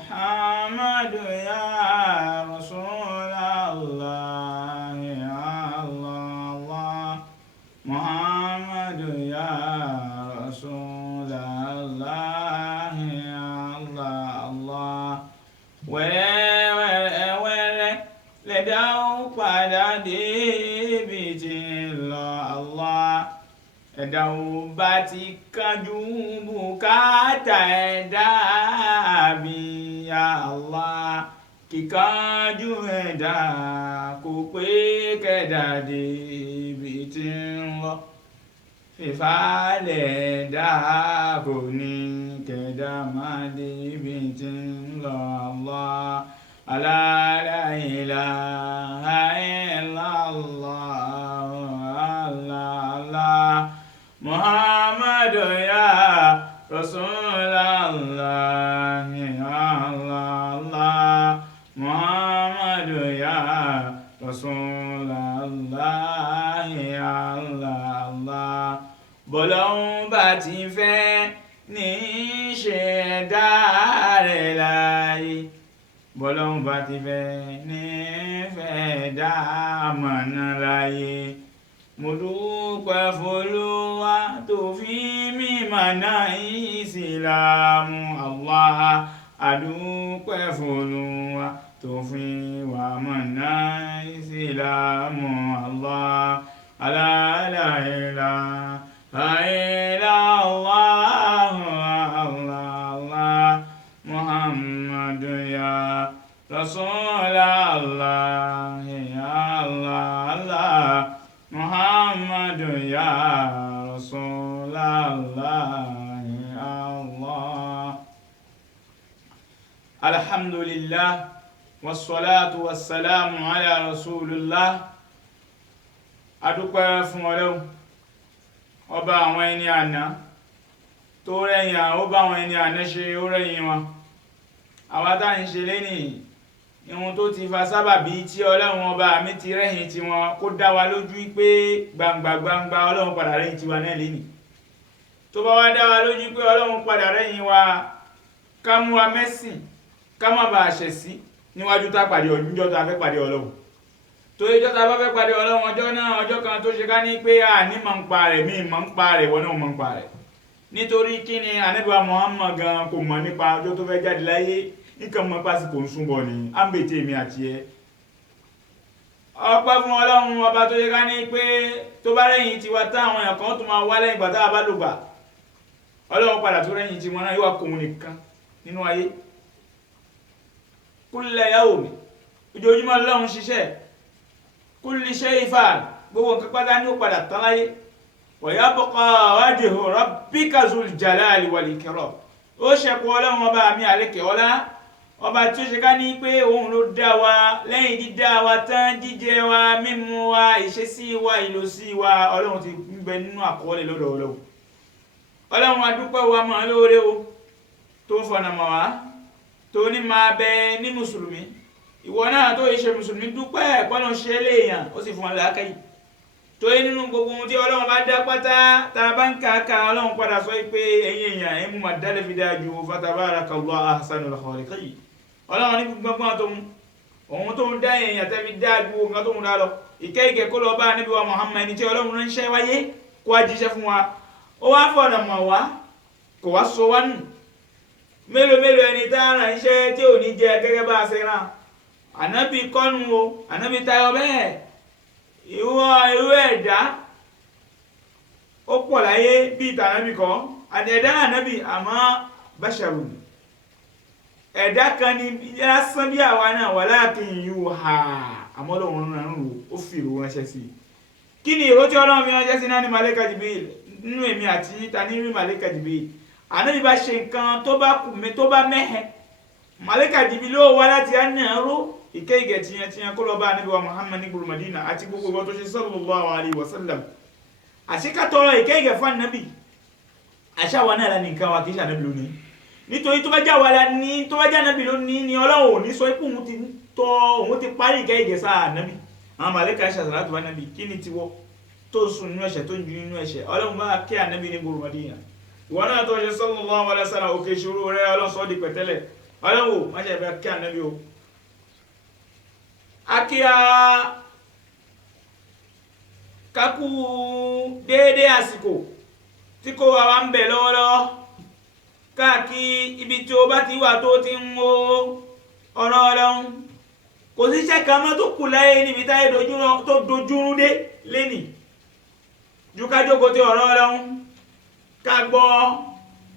محمد يا رسول الله الله الله محمد يا رسول الله الله الله wẹ́rẹ́ lẹ́dá ó padà dé ibi tí ń lọ Allah ẹ̀dá ò bá ti kánjú bùkátà ẹ̀dá bí ya Allah kíkánjú ẹ̀dá kò pé kẹ́dà dé ibi tí ń lọ fífàlẹ̀ ẹ̀dá kò ní kẹ́dà má dé ibi tí ń lọ Allah la ilaha illallah Allah Muhammad ya Rasulullah Allah Muhammad ya Rasulullah Allah bọ́lọ́hun bá ti fẹ́ ní ṣẹ̀dá rẹ̀ láyé bọ́lọ́hun bá ti fẹ́ ní fẹ̀dá mọ̀nà láyé mo dúpẹ́ f'Olúwa tó fi mí mọ̀nà ìsìlámù Allah adúpẹ́ f'Olúwa tó fi wá mọ̀nà ìsìlámù Allah la ilaha illallah Allah Muhammad ya Rasulullah Allah Muhammad ya Rasulullah Allah alhamdulillah wassalatu wassalamu ala rasulillah adúpẹ́ fún Ọlọ́run ọba àwọn ẹni àná tó rẹ̀yìn ó bá àwọn ẹni àná ṣe ó rẹ̀yìn wọn àwa tá ń ṣe lénìí ihun tó ti fa sábàbí tí Ọlọ́run ọba mi ti rẹ̀yìn tí wọn kó dá wa lójú pé gbangba Ọlọ́run padà rẹ̀yìn tiwa náà lénìí tó bá wá dá wa lójú pé Ọlọ́run padà rẹ̀yìn wa ká mú wa mẹ́sìn ká má bàa ṣẹ̀ sí níwájú tá pàdé ọjọ́ tá fẹ́ pàdé Ọlọ́run tó ìjọ́ tá bá fẹ́ pàdé Ọlọ́run ọjọ́ náà ọjọ́ kan tó ṣe ká ní pé à ní mọ̀ ń pa rẹ̀ mí mọ̀ ń pa rẹ̀ wọ́n náà mọ̀ ń pa rẹ̀ nítorí kí ni Ànábì wa Muhammad gan kò mọ̀ nípa ọjọ́ tó fẹ́ jáde láyé nǹkan mọ́ pásìkò ń súnbọ̀ ní ámbètè mi àti ẹ ọpẹ́ fún Ọlọ́run ọba tó ṣe ká ní pé tó bá rẹ̀yìn tiwa táwọn èèyàn kan tó máa wá lẹ́yìn ìgbà tá a bá lògbà Ọlọ́run padà tó rẹ̀yìn tiwọn náà yóò wá kóhun nìkan nínú ayé kulla yawmi ojoojúmọ́ Ọlọ́run ṣiṣẹ́ kulli shay'in fa'al gbogbo nǹkan pátá ní ó padà tán láyé wa yabqa wajhu rabbika zul jalali wal ikram ó ṣẹ́kù Ọlọ́run ọba mi àlékè ọlá ọba tí ó ṣe ká ní pé òun ló dá wa lẹ́yìn dídá wa tán jíjẹ wa mímu wa ìṣesí wa ìlòsí wa Ọlọ́run ti ń bẹ nínú àkọọ́lẹ̀ lọ́dọ̀ Ọlọ́run adúpẹ́ wa mọ̀ lóore o tó fọ̀nà mọ̀ wá tó ní máa bẹ ní mùsùlùmí ìwọ náà tó ṣe mùsùlùmí dúpẹ́ pọ́nà ṣe léèyàn ó sì fún wọn lákàyè tó yẹ nínú gbogbo ohun tí Ọlọ́run bá dá pátá tá a bá ń kàákà Ọlọ́run padà sọ pé ẹ̀yin èèyàn ẹ̀ mú ma dálẹ̀ fi dáa ju fatabarakallahu ahsanul khaliqin Ọlọ́run ní gbogbo ohun tó ń dá èèyàn tẹ́fi dáa ju nǹkan tó ń dá lọ ìkẹ́ kó lọ bá Ànábì wa Muhammad tí Ọlọ́run ránṣẹ́ wáyé kó wá jíṣẹ́ fún wa ó wá fọ̀nà mọ̀ wá kò wá sọ wá nù mélòó ẹni tá a ràn iṣẹ́ tí ò ní jẹ gẹ́gẹ́ bá a ṣe rán Ànábì kọ́nu o Ànábì tayọ bẹ́ẹ̀ irú ẹ̀dá ó pọ̀ láyé bí ìtàn Ànábì kọ́ àdẹ̀dá Ànábì àmọ́ basharun ẹ̀dá kan ní lásán bí àwa náà walakin yuha àmọ́ lóun rán ó fi ìró ránṣẹ́ sí kí ni ìró tí Ọlọ́run fi ránṣẹ́ sí náà ní màlẹ́kà Jibril nínú èmi àti ta ní rí màlẹ́kà Jibril Ànábì bá ṣe nǹkan tó bá kù mí tó bá mẹ́hẹ̀ màlẹ́kà Jibril ló wá láti ànàró ìkẹ́ ìgẹ̀ tiyan kó lọ bá Ànábì wa Muhammad ní gbùrù Madina àti gbogbo ìwọ tó ṣe sallallahu alaihi wasallam àṣíkàtọ̀rọ̀ ìkẹ́ ìgẹ̀ fún Ànábì àṣàwọ̀ náà ní nǹkan wa kìí ṣe Ànábì lónìí nítorí tó bá já wa la ní tó bá já Ànábì lónìí ni Ọlọ́run ò ní sọ pé òun ti parí ìkẹ́ ìgẹ̀ sáà Ànábì àwọn màlẹ́kà ṣàṣàlátù bá Ànábì kí ni tiwọ́ tó sùn nínú ẹ̀ṣẹ̀ tó ń ju nínú ẹ̀ṣẹ̀ Ọlọ́run bá kí Ànábì ní gbùrù Madina ìwọ náà tó ṣe sallallahu alaihi wasallam òkè ìṣòro rẹ Ọlọ́run sọ di pẹ̀tẹ́lẹ̀ ọlọ́wọ́ má ṣe fẹ́ kí ànábì o akíyà kakú déédé àsìkò tí kò wà ń bẹ̀ lọ́wọ́lọ́wọ́ káàkiri ibi tí o bá ti wà tó ti ń wo ọ̀rọ̀ Ọlọ́run kò sí iṣẹ́ kan mọ́ tó kù láyé níbi táyé tó dojúrú dé lénìí ju ká jókòó ti ọ̀rọ̀ Ọlọ́run ká gbọ́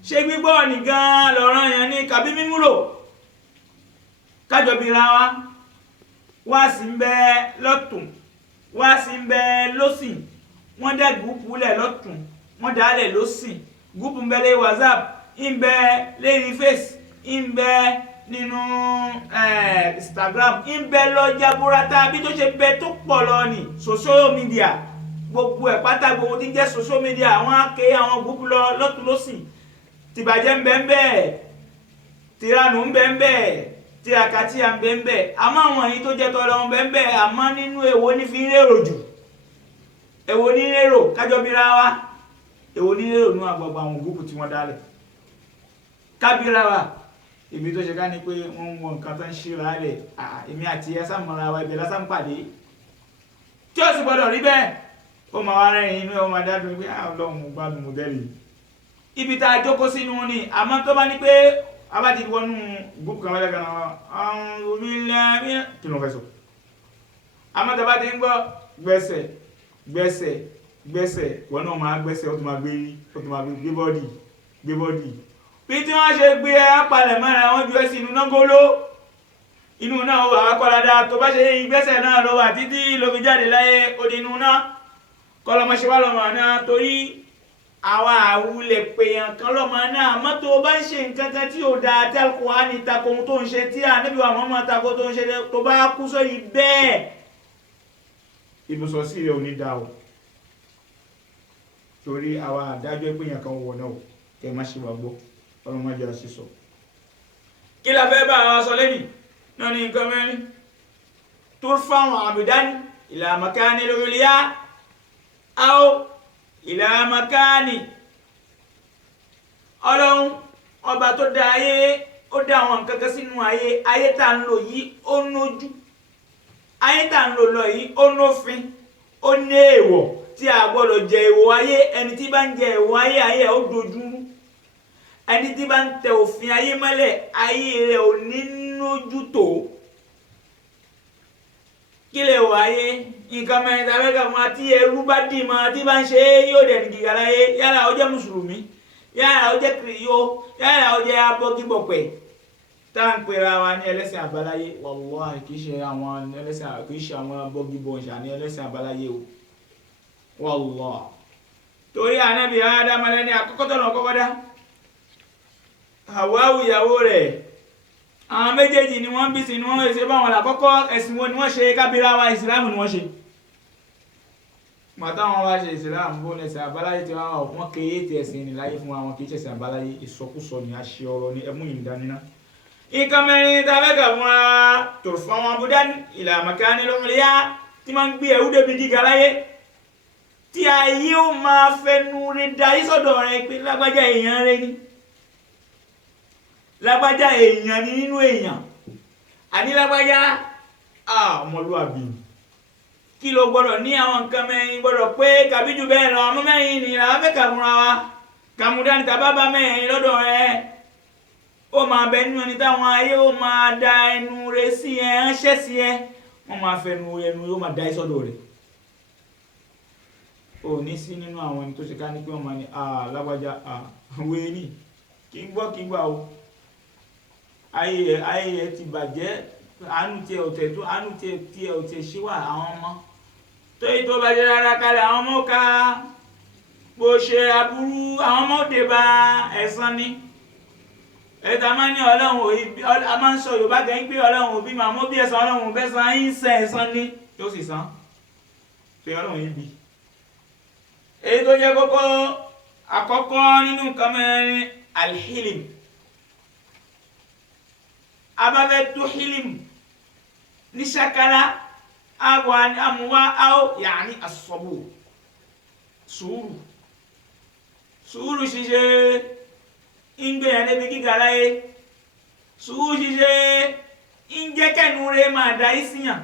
ṣé gbígbọ́ nìkan lọ́rọ̀ yẹn ní kàbí mímúlò kájọ bí ra wa wá sí ń bẹ lọ́tùn wá sí ń bẹ lọ́sìn wọ́n dá gúúpù lẹ̀ lọ́tùn wọ́n dá lẹ̀ lọ́sìn gúúpù ń bẹ lé WhatsApp ń bẹ lérí Face ń bẹ nínú Instagram ń bẹ lọ́jà burata bí tó ṣe bẹ tó pọ̀ lọ ní social media gbogbo ẹ̀ pátá gbogbo tí jẹ́ social media àwọn ake àwọn gúúpù lọ lọ́tùn lọ́sìn tìbàjẹ́ ń bẹ ń bẹ tìranù ń bẹ ń bẹ tìràkàtì à ń bẹ ń bẹ àmọ́ àwọn èyí tó jẹ́ tọ́lọ́ ń bẹ ń bẹ àmọ́ nínú èwo ní fi ń rèrò jù èwo ní rèrò kájọ bíra wa èwo ní rèrò nínú àgbàgbà àwọn gúúpù tí wọ́n dálẹ̀ kábíra wa ibi tó ṣe ká ní pé wọ́n ń wọ nǹkan tó ń ṣíra rẹ̀ èmi àti ẹsà mọ́ra wa ibẹ̀ lásán pàdé tí ó sì gbọ́dọ̀ rí bẹ́ẹ̀ ó máa wá rẹ́rìn inú ẹ̀ ó máa dádùn pé Ọlọ́run mo gbádùn mo dẹ́rì ibi tá a jókòó sínú ni àmọ́ tó bá ní pé abájí wọnú gúúpù kan wẹ́lẹ́ kan àwọn omílẹ̀ kí ló fẹ́ sọ àmọ́ tó bá ti ń gbọ́ gbẹ́sẹ̀ wọ́n náà máa gbẹ́sẹ̀ ó tún máa gbé bọ́dì bí tí wọ́n ṣe gbé apalẹ̀ mọ́ra wọ́n ju ẹsẹ̀ inú náà góló inú náà ó wà kọ́ládá tó bá ṣe ìgbésẹ̀ náà lọ wà títí ló fi jáde láyé odi inú náà kọlọmọṣẹ́ wà lọ́mọ náà torí àwọn àwùlẹ̀ pèèyàn kan lọ́mọ náà mọ́ tó bá ń ṣe nǹkan kan tí ò dáa tí Al-Qur'ani tako ohun tó ń ṣe tí Ànábì wa Muhammad tako tó ń ṣe tó bá kú sóyí bẹ́ẹ̀ ibùsọ̀ sí rẹ̀ ò ní dá o torí àwọn àdájọ́ pèèyàn kan wọ̀ náà kẹ má ṣe wà gbọ́ ọlọ́mọdé àṣìṣọ kí la fẹ́ bá àwọn sọ lẹ́nì náà ní nǹkan mẹ́rin turfa'u abdan ila makani al-ulya aw ila makani Ọlọ́run ọba tó dá ayé ó dá àwọn nǹkan kan sínú ayé tá ń lò yìí ó nójú ayé tá ń lò lọ yìí ó nófin ó ní èèwọ̀ tí a gbọ́dọ̀ jẹ èèwọ̀ ayé ẹni tí bá ń jẹ èèwọ̀ ayé ó dojú ẹni tí bá ń tẹ òfin ayé mọ́lẹ̀ ayé rẹ̀ ò ní nójú tó kí lè wọ ayé nǹkan mẹ́rin tàbí ẹ̀ka fún wa tí ẹrú bá dì mọ́ tí bá ń ṣe é yóò dẹ̀ ní gíga láyé yálà ó jẹ́ mùsùlùmí yálà ó jẹ́ kìrìyó yálà ó jẹ́ abọ́gibọ̀pẹ̀ tá à ń pera wa ní ẹlẹ́sìn àbáláyé wallahi kì í ṣe àwọn abọ́gibọ̀ṣà ní ẹlẹ́sìn àbáláyé o wallahi torí Ànábì Ádámù ní àkọ́kọ́ tó lọ kọ́kọ́ dá Háwáwù ìyàwó rẹ̀ àwọn méjèèjì ni wọ́n bí sí ni wọ́n ṣe báwọn làkọ́kọ́ ẹ̀sìn wo ni wọ́n ṣe kábíra wa ìsìlámù ni wọ́n ṣe màtá wọn wá ṣe ìsìlámù bó lẹ́sìn àbáláyé tí wọ́n kéye tí ẹ̀sìn ní láyé fún wọn kì í ṣẹ̀sìn àbáláyé ìsọkúsọ ni àṣẹ ọ̀rọ̀ ni ẹmú ìdániná nǹkan mẹ́rin tàbẹ́gà fún wa turfa'u abdan ila makani al-ulya tí máa ń gbé ẹ̀wú débi gíga láyé tí ayé ó máa fẹnu rẹ̀ darí sọ́dọ̀ rẹ̀ pé lágbájá èèyàn rẹ̀ ni lágbájá èèyàn ni nínú èèyàn àní lágbájá ọmọlúwàbí kí ló gbọ́dọ̀ ní àwọn nǹkan mẹ́rin gbọ́dọ̀ pé kàbíjù bẹ́ẹ̀ lọ àmọ́ mẹ́rin ni làwọn fẹ́ kàmúra wa kàmúdá ní tàbá bá mẹ́rin lọ́dọ̀ rẹ̀ ó máa bẹ nínú ẹni táwọn ayé ó máa da ẹnu rẹ̀ sí ẹ ránṣẹ́ sí ẹ wọ́n máa fẹnu ẹnu yóò máa da sọ́dọ̀ rẹ̀ ò ní sí nínú àwọn ẹni tó ṣe ká ní pé wọ́n máa ní lágbájá wéé ní kí n gbọ́ kí n gbà o ayé ẹ ti bàjẹ́ àánú tí ẹ ò tẹ̀ tó àánú tí ẹ ò tẹ̀ ṣíwà àwọn ọmọ tó yí tó bàjẹ́ rárá kalẹ̀ àwọn ọmọ ká bó ṣe aburú àwọn ọmọ òde bá ẹ̀san ní ẹ̀ta máa ní Ọlọ́run òbí a máa ń sọ Yorùbá gẹ́ pé Ọlọ́run òbí màá mọ́ bí ẹ̀san Ọlọ́run òbẹ́ san yín sẹ́ ẹ̀san ní tó sì san pé Ọlọ́run yín bí èyí tó jẹ́ kókó àkọ́kọ́ nínú nǹkan mẹ́rin alhilim ababẹ tó hilim ní sakara àwọn amúwá áwò yàní asọ́bù sùúrù ṣíṣe ń gbé yẹn níbi gíga láyé sùúrù ṣíṣe ń jẹ́ kẹ́nu rẹ̀ máa da ìsìyàn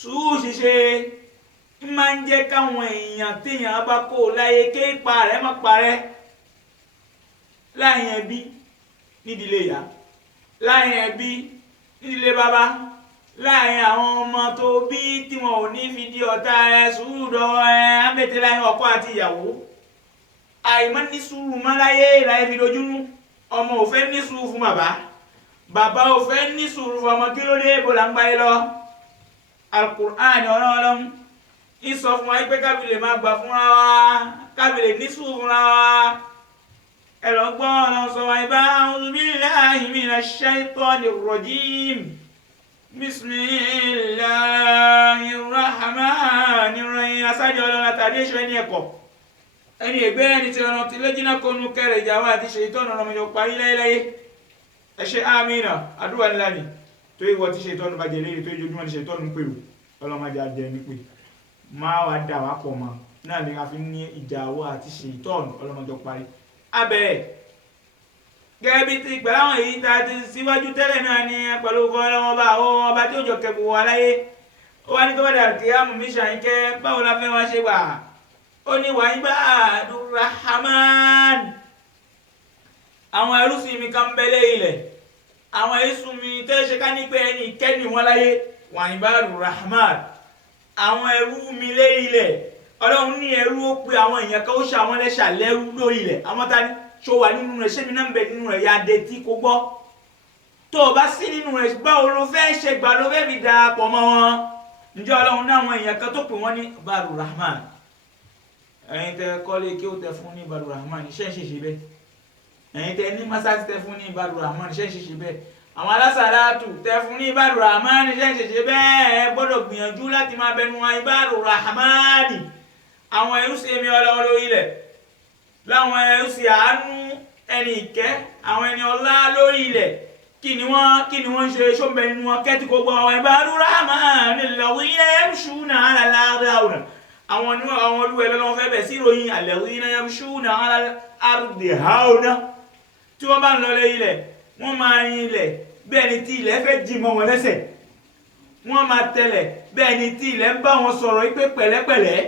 sùúrù ṣíṣe ń máa ń jẹ́ káwọn èèyàn téèyàn bá kó láyé ké ipa rẹ̀ má parẹ́ láàrin ẹbí nídìílé ìyá láàrin ẹbí nídìílé bàbá láàrin àwọn ọmọ tó bí tí wọn ò ní fi di ọ̀tá ẹ sùúrù dọ́wọ́ ẹ ámbẹ̀tẹ̀ láàrin ọkọ àti ìyàwó àìmọ́ ní sùúrù mọ́ láyé ìlàyé fi dojúrú ọmọ ò fẹ́ ní sùúrù fún bàbá ò fẹ́ ní sùúrù fún ọmọ kí ló dé bó là ń gbáyé lọ Al-Qur'an ọlọ́run ń sọ fún wa pé kábìlẹ̀ máa gbà fúnra wa kábìlẹ̀ ní sùúrù fúnra wa ẹ̀rọ gbọ́ ọ̀nà sọ wa ibà a'udhu billahi minash shaytanir rajim bismillahir rahmanir rahim asájọ́ ọlọ́run tàbí èṣù ẹni ẹ̀kọ́ ẹni ẹgbẹ́ ẹni tí ọ̀nà tí lẹ́jìnà kọnu kẹrẹ ìjàwó àti ṣe ìtọ́nà ọmọ yóò parí láyéláyé ẹṣẹ́ àmìnà àdúrà ńlá ni tó ìwọ tí ṣe ìtọ́nù bá jẹ lérí tó ìjọjúmọ́ ti ṣe ìtọ́nù pèrò ọlọ́mọdé ajẹ́ ní pé máa wá dà wá pọ̀ mọ́ náà ni a fi ní ìjàwó àti ṣe ìtọ́nù ọlọ́mọdé parí abẹ́rẹ́ gẹ́gẹ́ bí ti pẹ̀lú àwọn èyí tá a ti síwájú tẹ́lẹ̀ náà ni pẹ̀lú ọba tí ó jọ kẹ́bù wà láyé ó wá ní tó bá dà kí á mú mi ṣàyínkẹ́ báwo la fẹ́ wá ṣe gbà ó ní wà ibadur rahman àwọn ẹrúsìn mi kan bẹ́lẹ̀ ilẹ̀ àwọn ẹrúsìn mi tẹ́ ṣe ká ní pé ẹni kẹ́ni wọn láyé wà ibadur rahman àwọn ẹrú mi lé ilẹ̀ ọlọ́run ní ẹrú ó pe àwọn èèyàn kan ó ṣe àwọn ẹlẹ́ṣà lẹ́rú lórí ilẹ̀ àwọn ta ni ṣó wà nínú rẹ̀ ṣé mi náà ń bẹ nínú rẹ̀ ya dé tí kò gbọ́ tó o bá sí nínú rẹ̀ báwo ló fẹ́ ṣe gbà ló fẹ́ fi darapọ̀ mọ́ wọn ǹjẹ́ ọlọ́run ní àwọn èèyàn kan tó pè wọ́n ní ibadur rahman ẹ̀yin tẹ kọ́lé kí ó tẹ fún ní ibadur rahman iṣẹ́ ń ṣèṣe bẹ́ẹ̀ ẹ̀yin tẹ ní masasi tẹ fún ní ibadur rahman iṣẹ́ ń ṣèṣe bẹ́ẹ̀ àwọn alásàlátù tẹ fún ní ibadur rahman iṣẹ́ ń ṣèṣe bẹ́ẹ̀ ẹ gbọ́dọ̀ gbìyànjú láti máa bẹnu wọn ibadur rahman àwọn ẹrúsìn mi ọlọ́run lórí ilẹ̀ láwọn ẹrúsìn àánú ẹni ìkẹ́ àwọn ẹni ọlá lórí ilẹ̀ kí ni wọ́n ń ṣe ṣọ́nbẹ nínú wọn kẹ́tì kó gbọ́ àwọn ibadur rahman alladhina yamshuna ala al-ardi hawna àwọn olúwẹ̀ lọ́wọ́ fẹ́ bẹ̀ sí ìròyìn alladhina yamshuna ala al-ardi hawna tí wọ́n bá ń lọ lé ilẹ̀ wọ́n máa rin ilẹ̀ bí ẹni tí ilẹ̀ fẹ́ jí mọ́ wọn lẹ́sẹ̀ wọ́n máa tẹ̀lẹ̀ bí ẹni tí ilẹ̀ ń bá wọn sọ̀rọ̀ pé pẹ̀lẹ́pẹ̀lẹ́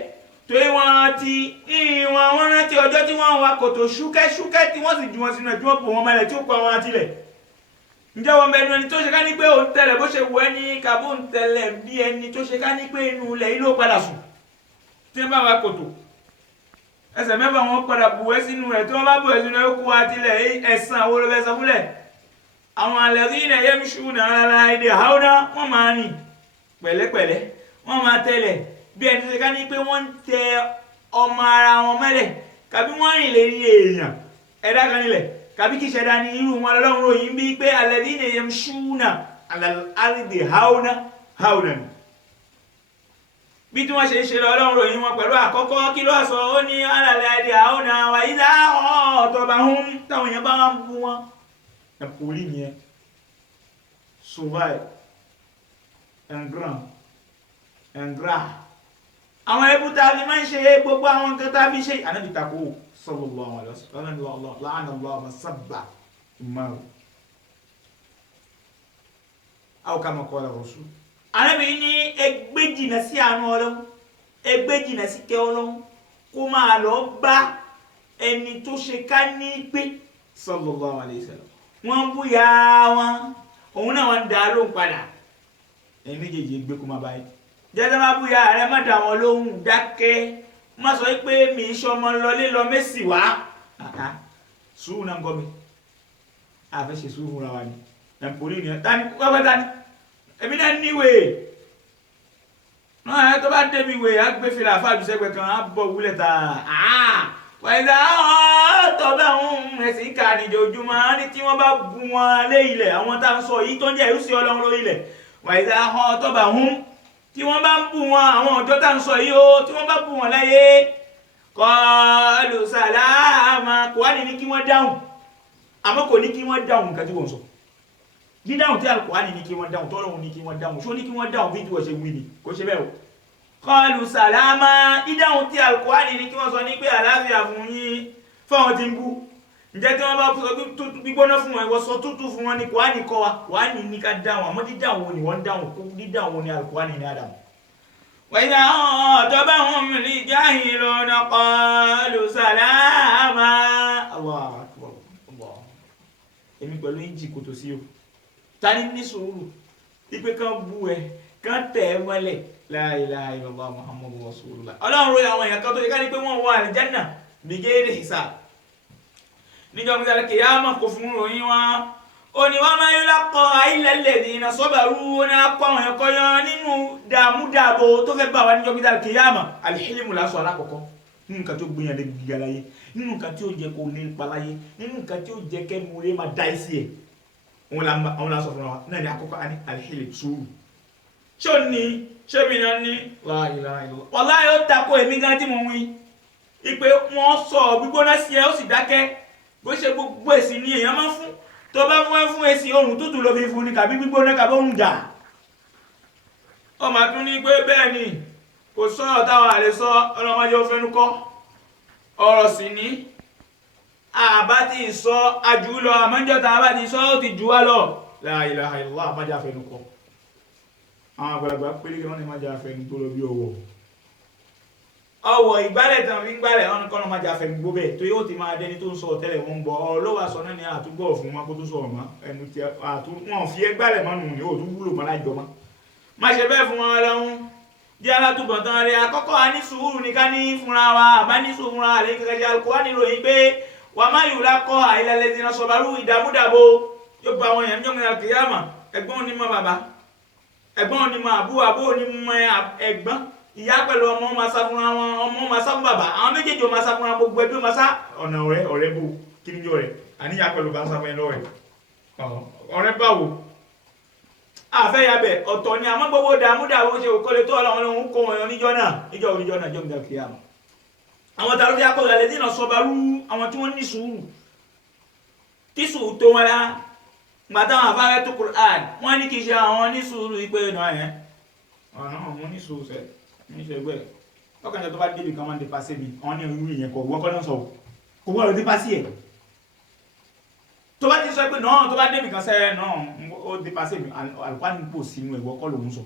torí wọ́n rántí ọjọ́ tí wọ́n wá kòtò ṣúkẹ́ṣúkẹ́ tí wọ́n sì ju wọn sínú ẹ̀ tí wọ́n pò wọn mọ́lẹ̀ tí ó pa wọn àtìlẹ̀ ǹjẹ́ wọn bẹnu ẹni tó ṣe ká ní pé òun tẹ̀lẹ̀ bó ṣe wù ẹni kàbó ń tẹ̀lẹ̀ bí ẹni tó ṣe ká ní pé inú ilẹ̀ yìí ló padà sùn tí wọ́n bá wá kòtò ẹsẹ̀ mẹ́fà wọn padà bù ẹ́ sínú rẹ̀ tí wọ́n bá bù ẹ́ sínú ẹ̀ kó àtìlẹ̀ ẹ̀sán àwọn olùfẹ́ sọ fúnlẹ̀ àwọn alladhina yamshuna ala al-ardi hawna wọ́n máa rìn pẹ̀lẹ́pẹ̀lẹ́ wọ́n máa tẹ̀lẹ̀ bí ẹni tó ṣe ká ní pé wọ́n ń tẹ ọmọ ara wọn mẹ́lẹ̀ kàbí wọ́n rìn lè rí èèyàn ẹ̀dá kan nílẹ̀ kàbí kí ṣẹ̀dá ní irú wọn lọ́rùn ròyìn bí pé alladhina yamshuna ala al-ardi hawna bí tí wọ́n ṣe ń ṣe lọ́rùn ròyìn wọn pẹ̀lú àkọ́kọ́ kí ló sọ ó ní ala al-ardi hawna wa idha khatabahum táwọn èèyàn bá ń bú wọn ẹ̀kọ́ orí nìyẹn survive and ground àwọn ẹbú tá a fi máa ń ṣe gbogbo àwọn nǹkan tá a fi ṣe ànábì takò sallallahu alaihi wasallam la'ana Allahu man sabba ummahu aw kama qala rasul ànábì ní ẹgbẹ́ jìnà sí àánú ọlọ́run ẹgbẹ́ jìnà sí kẹ́ ọlọ́run kó máa lọ bá ẹni tó ṣe ká ní pé sallallahu alaihi wasallam wọ́n ń búya wọn òun náà wọ́n ń dá lóhùn padà ẹni méjèèjì gbé kó máa báyìí jẹ́jẹ́ máa búya rẹ má dà wọn lóhùn dákẹ́ má sọ pé mi ìṣọmọ lọlé lọ mẹ́sì wá sùúrù náà ń gọ́ mi àfẹ́ ṣe sùúrù fúnra wa ni ẹ̀mpòrí ni tani wọ́pẹ́ tani èmi náà níwèé náà tó bá débi ìwé agbèfèrè àfáàjùsẹ́gbẹ̀ kan á bọ̀ wúlẹ̀ ta wẹ̀dá tọ́bẹ̀ ń ẹ̀sìn ká nìjọ́júmọ́ ní tí wọ́n bá bu wọn lé ilẹ̀ àwọn tá à ń sọ yìí tó ń jẹ́ ìrúsí ọlọ́run lórí ilẹ̀ wẹ̀dá tọ́bẹ̀ ń tí wọ́n bá ń bú wọn àwọn ọjọ́ tá ń sọ yìí ó tí wọ́n bá bú wọn láyé qalu salama kò wá ní kí wọ́n dáhùn àmọ́ kò ní kí wọ́n dáhùn nǹkan tí wọ́n sọ dídáhùn tí Al-Qur'ani ní kí wọ́n dáhùn tọ́lọ́hun ní kí wọ́n dáhùn ṣó ní kí wọ́n dáhùn bí tí wọ́n ṣe wí ni kò ṣe bẹ́ẹ̀ o qalu salama dídáhùn tí Al-Qur'ani ní kí wọ́n sọ ní pé àlàáfíà fún yín fáwọn tí ń bú ǹjẹ́ tí wọ́n bá sọ gbígbóná fún wọn ìwọ sọ tútù fún wọn ní Kùránì kọ́ wa Kùránì ní ká dáhùn àmọ́ dídáhùn ni wọ́n dáhùn kó dídáhùn ni Al-Kùránì ní Ádámù. وإذا خاطبهم الجاهلون قالوا سلاما الله أكبر الله èmi pẹ̀lú ìjì kò tó sí o ta ni ní sùúrù ipe kan bú ẹ kan tẹ̀ ẹ́ mọ́lẹ̀ la ilaha illallah muhammadu rasulullah ọlọ́run ròyìn àwọn èèyàn kan tó yẹ ká ní pé wọ́n wọ àlìjánà bighairi hisab níjọ́ mi sáré kìyàmá kò fún ròyìn wọn ó ní wọ́n máa ń lákọ̀ illa alladhina sabaru ní akọ àwọn ẹ̀kọ́ yan nínú dààmúdàbò tó fẹ́ bá wa níjọ́ mi sáré kìyàmá alhilmu lásọ alákọ̀ọ́kọ́ nínú nǹkan tó gbìyàn lè gbìyà láyé nínú nǹkan tí ó jẹ́ kó ní ipa láyé nínú nǹkan tí ó jẹ́ kẹ́nu rẹ̀ máa dá sí ẹ̀ àwọn lásọ fún wa náà ní àkọ́kọ́ àní alhilmu sùúrù ṣé ò ní ṣé mi náà ní la ilaha illallah wallahi ó takò èmi gan tí mo wí ipe wọ́n sọ gbígbóná sí ẹ ó sì dákẹ́ bó ṣe gbogbo èsì ni èèyàn máa ń fún tó bá fún èsì ohun tútù ló fi fún ni kàbí gbígbóná kàbí ohun jà ó máa tún ní pé bẹ́ẹ̀ ni kò sọ̀rọ̀ táwọn àlè sọ ọlọ́mọdé ó fẹ́nu kọ́ ọ̀rọ̀ sì ní àbá ti sọ àjù lọ àmọ́jọ́ta àbá ti sọ ó ti jù wá lọ la ilaha illallah àmájá fẹ́nu kọ́ àwọn àgbàlagbà pélé kí wọ́n ní májá fẹ́nu tó lọ bí ọwọ́ ìgbálẹ̀ tàn fi ń gbálẹ̀ ọ̀nà kọ́nà májá fẹ́nu gbó bẹ́ẹ̀ tó yóò ti máa dẹni tó ń sọ tẹ́lẹ̀ wọ́n ń gbọ́ ọ̀rọ̀ ló wà sọ náà ní àtúgbọ̀ fún wọn kó tó sọ ọ̀mọ́ ẹnu tí wọ́n fi ẹgbálẹ̀ mọ́nù ní òtún wúlò mọ́ lájọ mọ́ má ṣe bẹ́ẹ̀ fún wọn lọ́hún jẹ́ alátúbọ̀tán rẹ̀ àkọ́kọ́ a ní sùúrù ní ká ní fúnra wa àbá ní sùúrù fúnra rẹ̀ kẹ́kẹ́ jẹ́ Al-Qur'ani níròyìn pé wà má yù lákọ́ illa alladhina sabaru ìdàmúdàbò yóò bá àwọn èèyàn ní ọmọ al-qiyama ẹ̀gbọ́n ní mọ́ bàbá ẹ̀gbọ́n ní mọ́ àbúrò ní mọ́ ẹ̀gbọ́n ìyá pẹ̀lú ọmọ máa sá fúnra wọn ọmọ máa sá fún bàbá àwọn méjèèjì máa sá fúnra gbogbo ẹbí máa sá ọ̀nà ọ̀rẹ́ bò kí ni jọ rẹ̀ àníyá pẹ̀lú bá sá fún ẹ lọ́rẹ̀ ọ̀rẹ́ báwo àfẹ́ yabẹ̀ ọ̀tọ̀ ni àmọ́ gbogbo dàmúdàbò ṣe òkọ́lé tó ọlọ́run lóhun kó wọn níjọ́ náà níjọ́ jọ́mìdà kìíyàmù àwọn tàbí fi akọ̀ ìrẹ̀lẹ̀ dínà sọbarú àwọn tí wọ́n ní sùúrù tí sùúrù tó wọn lá gbàtà àwọn afárẹ́ tó Qur'an wọ́n ní kì í ṣe àwọn ní sùúrù wípé náà yẹn ọ̀nà àwọn ní sùúrù sẹ́ ní ṣe gbẹ́ ọkàn tó bá débi kan máa ń dé pàṣẹ mi àwọn ní irú ìyẹn kọ̀ wọ́kọ́ náà sọ kò wọ́n lọ dé pàṣẹ ẹ̀ tó bá ti sọ pé náà tó bá débi kan sẹ́ náà ó dé pàṣẹ mi Al-Qur'an pò sínú ẹ̀wọ́ kọ́ lòun sọ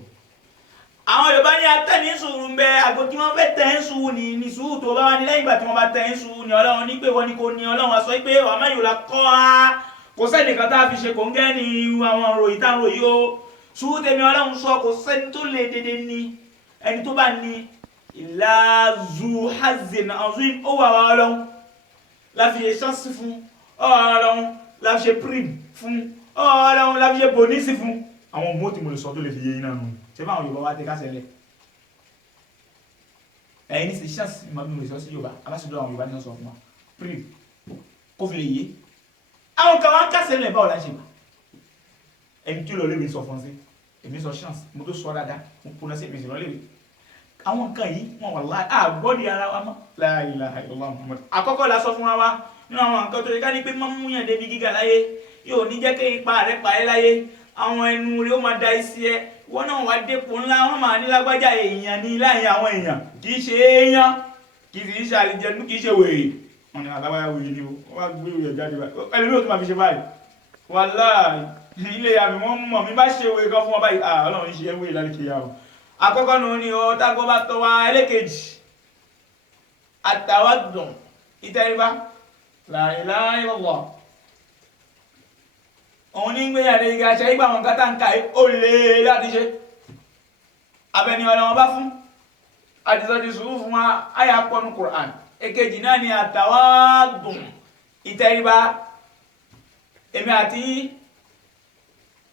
àwọn Yorùbá ní atẹ́ni sùúrù ń bẹ àgbo tí wọ́n fẹ́ tẹ́ ń sùúrù ní sùúrù tó bá wà ní lẹ́yìn ìgbà tí wọ́n bá tẹ́ ń sùúrù ní Ọlọ́run ní pé wọ́n ní kò ní Ọlọ́run wá sọ pé wà má yòó la kọ́ á kò sẹ́nìkan tá a fi ṣe kò ń gẹ́ ní àwọn ròyìn tá a ròyìn o sùúrù tèmi Ọlọ́run sọ kò sẹ́ni tó lè dédé ní ẹni tó bá ní ìlàzù hazin azim ó wà wá Ọlọ́run láfi ṣe ṣánsì fún Ọlọ́run láfi ṣe prim fún Ọlọ́run láfi ṣe bonisi fún àwọn ọmọ tí mo lè sọ tó lè fi yé iná nù ṣe bá àwọn Yorùbá wá tẹ kásẹ̀lẹ̀ ẹ̀yìn ní ṣe ṣánsì mọ́bí rẹ̀ sọ sí Yorùbá abáṣẹ́dọ̀ àwọn Yorùbá ní sọ fún wa prim kó fi lè yé àwọn kan wá kásẹ̀lẹ̀ báwo láṣẹ gbà ẹni tí ó lọ lébi sọ fún sí èmi sọ ṣánsì mo tó sọ dáadáa mo kúnná sí èmi sì lọ lébi àwọn nǹkan yìí wọn wà láì àgbọ́dì ara wa mọ́ la ilaha illallah Muhammad àkọ́kọ́ la sọ fún wa nínú àwọn nǹkan tó yẹ ká ní pé máa ń múyàn débi gíga láyé yóò ní jẹ́ kí ipa rẹ̀ parí láyé àwọn ẹnu rẹ̀ ó máa da isi ẹ wọ́n náà wá dépò ńlá wọ́n máa ní lágbájá èèyàn ní láàyè àwọn èèyàn kì í ṣe èèyàn kì í ṣe àlejẹnú kì í ṣe wèrè wọn ni àlágbájá wèrè ni wọ́n wá gbé wèrè jáde báyìí ẹni ló tún máa fi ṣe báyìí wàláhì ilé àmì wọn mọ̀ mi bá ṣe wèrè kan fún wọn báyìí Ọlọ́run ṣe wèrè lálẹ́ kìí yà o àkọ́kọ́ nù ní ọ tágbọ́ bá tọ́ wa ẹlẹ́kejì àtàwádùn ìtẹríba la ilaha illallah òun ní gbé yàrá igi aṣẹ ìgbà wọn kátà ń ka ó lè láti ṣe abẹni Ọlọ́run bá fún àdìsọ́dì sùúrù fún wa àyà pọnú Qur'an èkejì náà ni àtàwádùn ìtẹríba èmi àti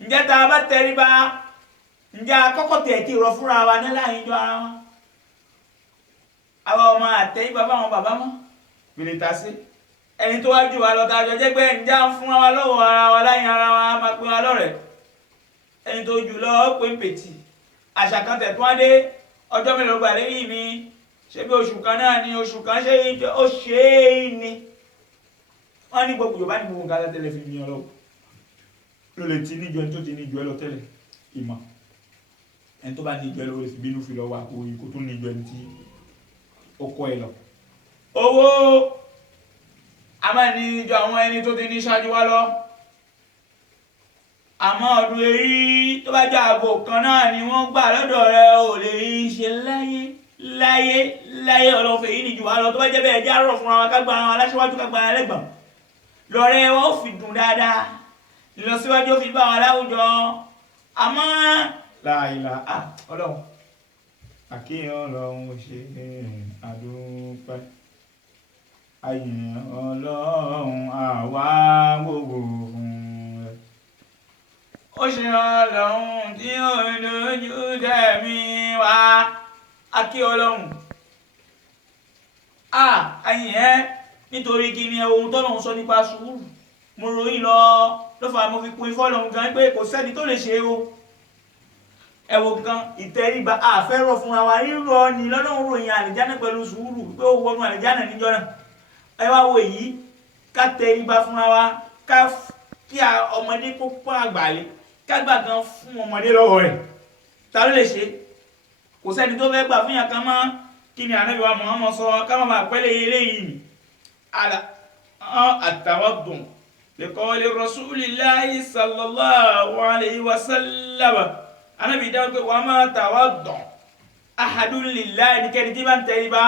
ǹjẹ́ tá a bá tẹríba ǹjẹ́ àkọ́kọ́ tẹ̀ kí rọ fúnra wa ní láàrin jọ ara wọn àwọn ọmọ àtẹ́yìn bàbá wọn bàbá mọ́ bèrè ta sí ẹni tó wájú wa lọ tàjọ jẹ́ pé ǹjẹ́ à ń fúnra wa lọ́wọ́ ara wa láyìn ara wa máa pín wa lọ́rẹ̀ ẹni tó jù lọ ó pé ń pètì àṣà kan tẹ̀ tó wá dé ọjọ́ mélòó gbà lẹ́yìn mi ṣé bí oṣù kan náà ni oṣù kan ṣe ó ṣe é ni wọ́n ní gbogbo Yorùbá ní gbogbo nǹkan tẹ́lẹ̀ fi yàn lọ́wọ́ ló lè ti níjọ ẹni tó ti níjọ ẹ lọ tẹ́lẹ̀ ìmọ̀ ẹni tó bá ní ìjọ ẹ lọ rẹ̀ sí bínú fi lọ wà kó ikú tó ní ìjọ ẹni tí ó kọ́ ẹ lọ owó a máa ní ju àwọn ẹni tó ti ní ṣáájú wa lọ àmọ́ ọdún èyí tó bá jẹ́ ààbò kan náà ni wọ́n gbà lọ́dọ̀ rẹ ò lè rí ṣe láyé ọlọ́fẹ́ yìí ni jù wá lọ tó bá jẹ́ bẹ́ẹ̀ jẹ́ àrọ̀ fúnra wa kágbà àwọn aláṣíwájú kágbà ẹlẹ́gbọ̀n lọ́rẹ́ wọn ó fi dùn dáadáa ìlọsíwájú ó fi bá wọn láwùjọ àmọ́ láìlà ọlọ́run àkíyàn ọlọ́run ṣe àdúpẹ́ ayìn ọlọ́run àwa gbogbo ó ṣe ọlọ́run tí ó lójú tẹ̀mí wá akí ọlọ́run ayìn ẹ́ nítorí kí ni ohun tọ́lọ́run sọ nípa sùúrù mo ròyìn lọ́fà mo fi pín fọ́lọ́run gan pé kò sẹ́ni tó lè ṣe o ẹwọ gan ìtẹríba àfẹ́rọ̀ fúnra wa rírọ̀ ni lọ́lọ́run ròyìn àlìjáná pẹ̀lú sùúrù pé ó wọnú àlìjáná níjọ́ náà ẹ wá wo èyí ká tẹríba fúnra wa ká kí ọmọdé kó pọ́n àgbàlé kágbà gan fún ọmọdé lọ́wọ́ rẹ̀ ta ló lè ṣe kò sẹ́ni tó fẹ́ gbà fún yàn kan mọ́ kí ni Ànábì wa Muhammad sọ ká má bàa pẹ́lẹ́ eléyìí ni àtàwọ̀dùn li qawli rasulillahi sallallahu alayhi wa sallam Ànábì dáwọ́ pé wa ma tawaddu ahadun lillahi ẹnikẹ́ni tí bá ń tẹríba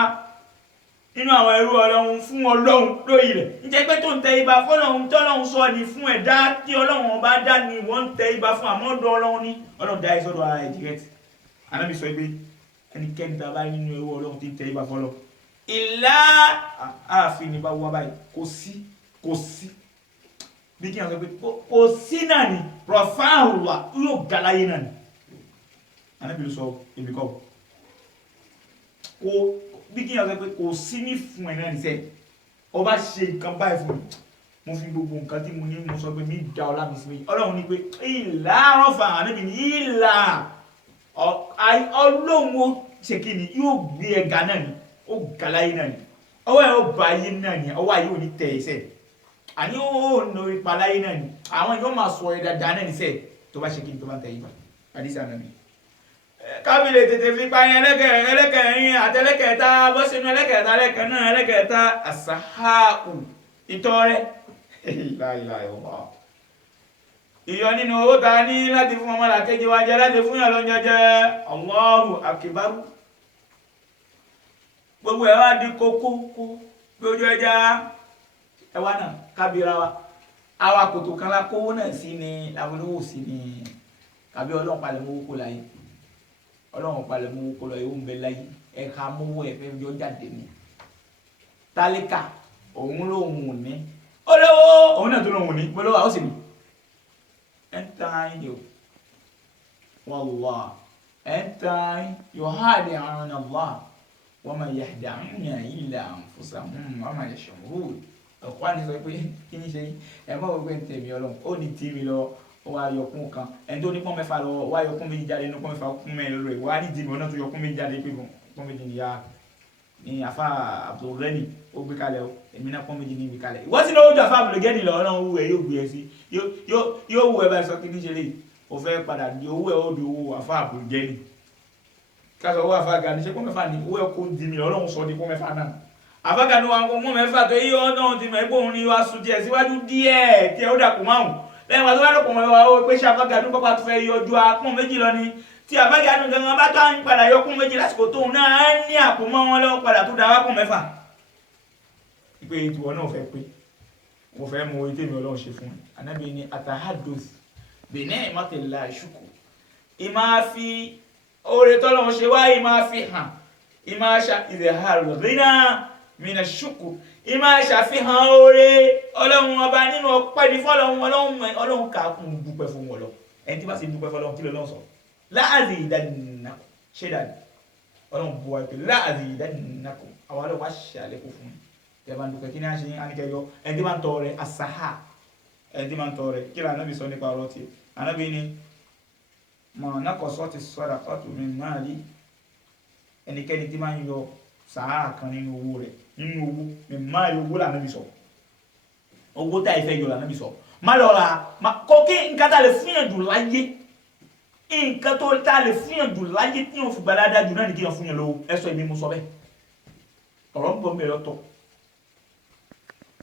nínú àwọn ẹrú ọlọ́run fún ọlọ́run lórí rẹ̀ ń jẹ́ pé tó ń tẹríba fọ́lọ́run tọ́lọ́run sọ ní fún ẹ̀dá tí ọlọ́run ọba dá ní wọ́n ń tẹríba fún àmọ́dọ̀ ọlọ́run ní ọlọ́run dá ìsọ́dọ̀ ara ẹ̀ dìrẹ́tì Ànábì sọ pé ẹnikẹ́ni tá a bá nínú ẹrú ọlọ́run tí ń tẹríba fọ́lọ́ ìlà ààfin ní bá wá báyìí kò sí bí kí n sọ pé kò sí náà ni rọ̀fáàrùwà yóò gàláyé náà ni Ànábì sọ èmi kọ́ bí kí n sọ pé kò sí ní fún ẹ̀ náà ní sẹ́ ọba ṣe nǹkan báyìí fún mi mo fi gbogbo nǹkan tí mo ní mo sọ pé mi dá ọlá mi sí mi ọlọ́run ní pé ìlà rọ̀fà Ànábì ní ìlà ọlọ́run ó ṣe kí ni yóò gbé ẹ̀gá náà ni ó gàláyé náà ni ọwọ́ ẹ̀ ó bá ayé náà ni ọwọ́ ayé ò ní tẹ̀ ẹsẹ̀ àní ó nà ipa láyé náà ni àwọn yóò máa sọ ẹ̀ dáadáa náà ní sẹ́ tó bá ṣe kí ni tó bá tẹ̀ yípa àdìsí Ànábì kábílẹ̀ tètè fi pa yẹn ẹlẹ́kẹ̀ẹ́rin àtẹlẹ́kẹ̀ẹ́ta bọ́ sínú ẹlẹ́kẹ̀ẹ́ta lẹ́kẹ̀ẹ́ náà ẹlẹ́kẹ̀ẹ́ta àsáháù ìtọrẹ ìyọ nínú owó ta ní láti fún ọmọ làkejì wa jẹ láti fún yàn lóúnjẹ jẹ Allahu akbar gbogbo ẹ̀ wá di kókó bí ojú ẹja ẹwà náà kábíra wa àwa kòtò kan lá kówó náà sí ni lábúlówó sí ni kàbí ọlọ́run palẹ̀ mọ́ kó láyé ọlọ́run palẹ̀ mọ́ kó lọ ìwọ̀n bẹ láyé ẹ̀ka mọ́wọ́ ẹ̀fẹ́ yọ jáde ní tálíkà òun lóhun ò ní olówó òun náà tó lóhun ò ní polówó àwọn sì ní ẹ̀ntàn yóò wallah ẹ̀ntàn yóò hàdì àrùn Allah wa ma yahda'una illa anfusahum wa ma yash'urun ọ̀pá ní sọ pé kí ní ṣe ẹ̀mọ́ gbogbo ẹ̀ tẹ̀mí ọlọ́run ó ní tìrì lọ wá yọkún kan ẹni tó ní pọ́n mẹ́fà lọ wá yọkún méjì jáde ní pọ́n mẹ́fà kún mẹ́rin lórí wá ní dìbò náà tó yọkún méjì jáde pé pọ́n méjì nìyá ní àfà Abdulgani ó gbé kalẹ̀ o èmi náà pọ́n méjì ní ibi kalẹ̀ ìwọ́n sì lọ́wọ́ jù àfà Abdulgani lọ ọlọ́run owó ẹ̀ yóò gbé ẹ sí yóò wù ẹ báyìí sọ kí ní ṣe lè o fẹ́ padà di owó ẹ̀ ó di owó àfà Abdulgani kásọ̀ owó àfà Gani ṣe pọ́n mẹ́fà ní owó ẹ̀ kó di mi ọlọ́run sọ di pọ́n mẹ́fà náà àfà Gani wa mọ́ mẹ́fà tó yí ọlọ́run ti mọ̀ ẹ́ bóun ni wá sùn díẹ̀ síwájú díẹ̀ tí ẹ ó dàkú márùn lẹ́yìn wà tó bá lọ́pọ̀ mọ́ ó pé ṣe àfágàdún pápá tó fẹ́ yọjú apọ́n méjì lọ ni tí àfágàdún gangan bá tó ń padà yọkún méjì lásìkò tóun náà ní àpò mọ́ wọn lọ́wọ́ padà tó dáwà pọ̀ mẹ́fà ìpè ìtùwọ̀ náà fẹ́ pé mo fẹ́ mọ orí tèmi ọlọ́run ṣe fún Ànábì ní atahaddus bi ni'matillahi shukr ìmáa fi oore tọ́lọ́run ṣe wá ìmáa fi hàn ìmáa ṣe izharul ghina mina shukr ìmáa ṣàfihàn oore ọlọ́run ọba nínú ọpẹ́ ní fọ́lọ́run kàákùn dúpẹ́ fún wọn lọ ẹni tí bá sì dúpẹ́ fọ́lọ́run kí lọ lọ́sọ̀ láàzì ìdánilẹ́nàkùn ṣé dáadé ọlọ́run bu wa pé láàzì ìdánilẹ́nàkùn àwọn ọlọ́run wá ṣe àlékún fún ẹ bá ń dúpẹ́ kí ní àṣẹ àníkẹyọ ẹni tí máa ń tọrẹ asaha ẹni tí máa ń tọrẹ kí lọ Ànábì sọ nípa ọ̀rọ̀ tí Ànábì ní mọ̀ naqasati sadaqatu min mali ẹnikẹ́ni tí máa ń yọ sàárà kan nínú owó rẹ̀ nínú owó mímá owó l'Ànábì sọ owó tá ìfẹ́ yọ l'Ànábì sọ má lọ ra kó kí nǹkan tá lè fúnyàn jù láyé nǹkan tó tá lè fúnyàn jù láyé tí wọ́n fi gbàdáadáa jù náà ní kí wọ́n fúnyàn lówó ẹ̀sọ́ ìmí mú sọ bẹ́ẹ̀ ọ̀rọ̀ ń bọ̀ mẹ́rẹ̀ ọ̀tọ̀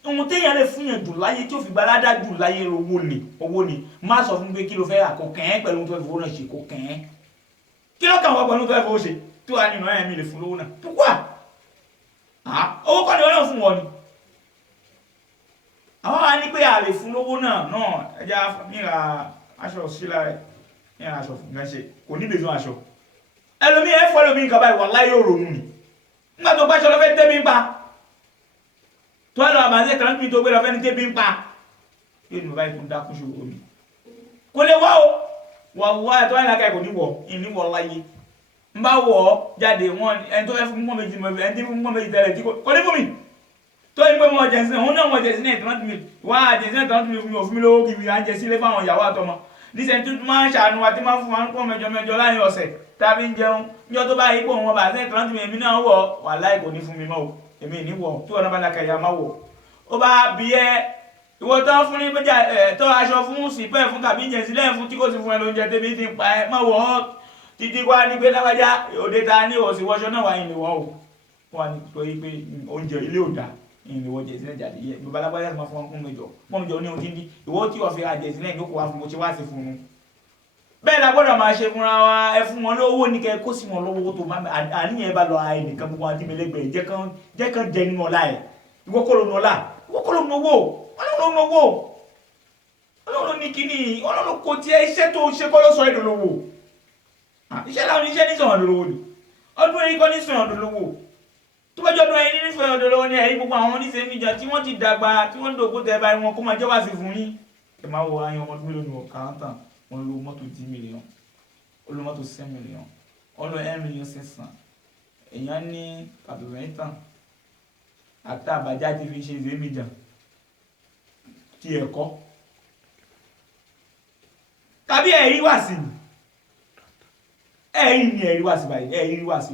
ohun téèyàn lè fún yàn jù láyé tí ó fi gbalada jù láyé owó ni má sọ fún pé kí ló fẹ́ rà kó kẹ́ẹ́ pẹ̀lú tó fẹ́ fowó náà ṣe kó kẹ́ẹ́ kí ló kàn wọ́n pẹ̀lú tó fẹ́ fowó ṣe tó wà nínú ẹ̀mí lè fún lówó náà tó wà owó kọ́ ni wọ́n náà fún wọn ni àwọn wa ní pé a lè fún lówó náà ẹja níra aṣọ sílá rẹ̀ níra aṣọ fún gánṣe kò ní bèèrè aṣọ ẹlòmí ẹ̀fọ́ ẹlòmí nǹkan báyìí wà láyé òrònú ni nígbà tó gbáṣọ lọ́fẹ́ tẹ́bí ń pa tó ẹ̀lọ àbáńsẹ́ kan ní tó gbé lọ́fẹ́ ní tẹ́bí ń pa yóò ní bàbá ìkún dákún ṣòro mi kò lè wá o wà ẹ̀tọ́ ìlàkà ẹ̀kọ́ níwọ̀ láyé ń bá wọ̀ jáde wọn ẹni tó fẹ́ fún mọ́ méjì tẹ́lẹ̀ tí kò ní fún mi tó ń gbé mọ́ jẹ̀sìn òun náà mọ́ jẹ̀sìn náà ìtàn mi wá jẹ̀sìn náà tàn mí òfin mi lówó kìí à ń jẹ sílé fáwọn ìyàwó àtọmọ níṣẹ́ tó máa ń ṣàánú wa tí máa ń fún wa ń pọ̀ mẹ́jọ láàrin ọ̀sẹ̀ tàbí ń jẹun níjọ́ tó bá yí pò wọn bá sẹ́yìn tàn mí èmi náà wọ̀ wà láì kò ní fún mi mọ́ o èmi ní wọ̀ tí wọn bá lákà ìyá máa wọ̀ ó bá bí ẹ ìwọ tó fún ní méjà tó aṣọ fún sípẹ́ fún tàbí jẹ̀sìn lẹ́yìn fún tí kò sí fún ẹ lóúnjẹ tẹ́bí ti ń pa ẹ má wọ̀ ọ́ títí wá ní pé lábájá òde ta ní òsì wọṣọ náà wà ní wọ́ o wọ́n ní pé oúnjẹ ilé ò dáa ìrìn ìwọ jẹ sílẹ̀ jáde yẹ bàbá alágbáyà máa fún ọkùnrin mẹ́jọ wọn jọ ní ohun tí ń di ìwọ tí wọ́n fi àjẹ sílẹ̀ ìjókòó wa fún mo ṣe wá sí fún un bẹ́ẹ̀ la gbọ́dọ̀ máa ṣe fúnra wa ẹ fún wọn lówó ní kẹ kó sí wọn lówó tó máa àníyàn bá lọ ara ẹnìkan gbogbo àti mẹlẹgbẹ jẹ́ kán jẹ nínú ọlá ẹ ìwọ kọ́ ló nu ọlá ìwọ kọ́ ló nu owó ọlọ́run ní kíní ọlọ́run kò tiẹ̀ iṣẹ́ tó ṣe kọ́ ló sọ èdè lówó iṣẹ́ láwọn oníṣẹ́ ní sọ̀rọ̀ lówó ni ọdún ẹ̀yìn kọ́ ní sọ̀rọ̀ lówó tó bá jọ́dún ẹ̀yìn nínú ìfẹ́ ọ̀dọ̀ lọ́wọ́ ní ẹ̀yìn gbogbo àwọn oníṣẹ́ níjà tí wọ́n ti dàgbà tí wọ́n ń dògbò tẹ̀ báyìí wọn kó máa jẹ́ wá sí fún yín ẹ máa wọ ayé ọmọdún mélòó ni wọ́n kà á tàn wọ́n lo mọ́tò 10 million ó lo mọ́tò 5 million ó lo 1 million 500 èèyàn ní kàtòsàn tàn àti àbájá ti fi ṣe ìwé méjà ti ẹ̀kọ́ tàbí ẹ̀rí wà sí ẹ̀rí ni ẹ̀rí wà sí báyìí ẹ̀rí wà sí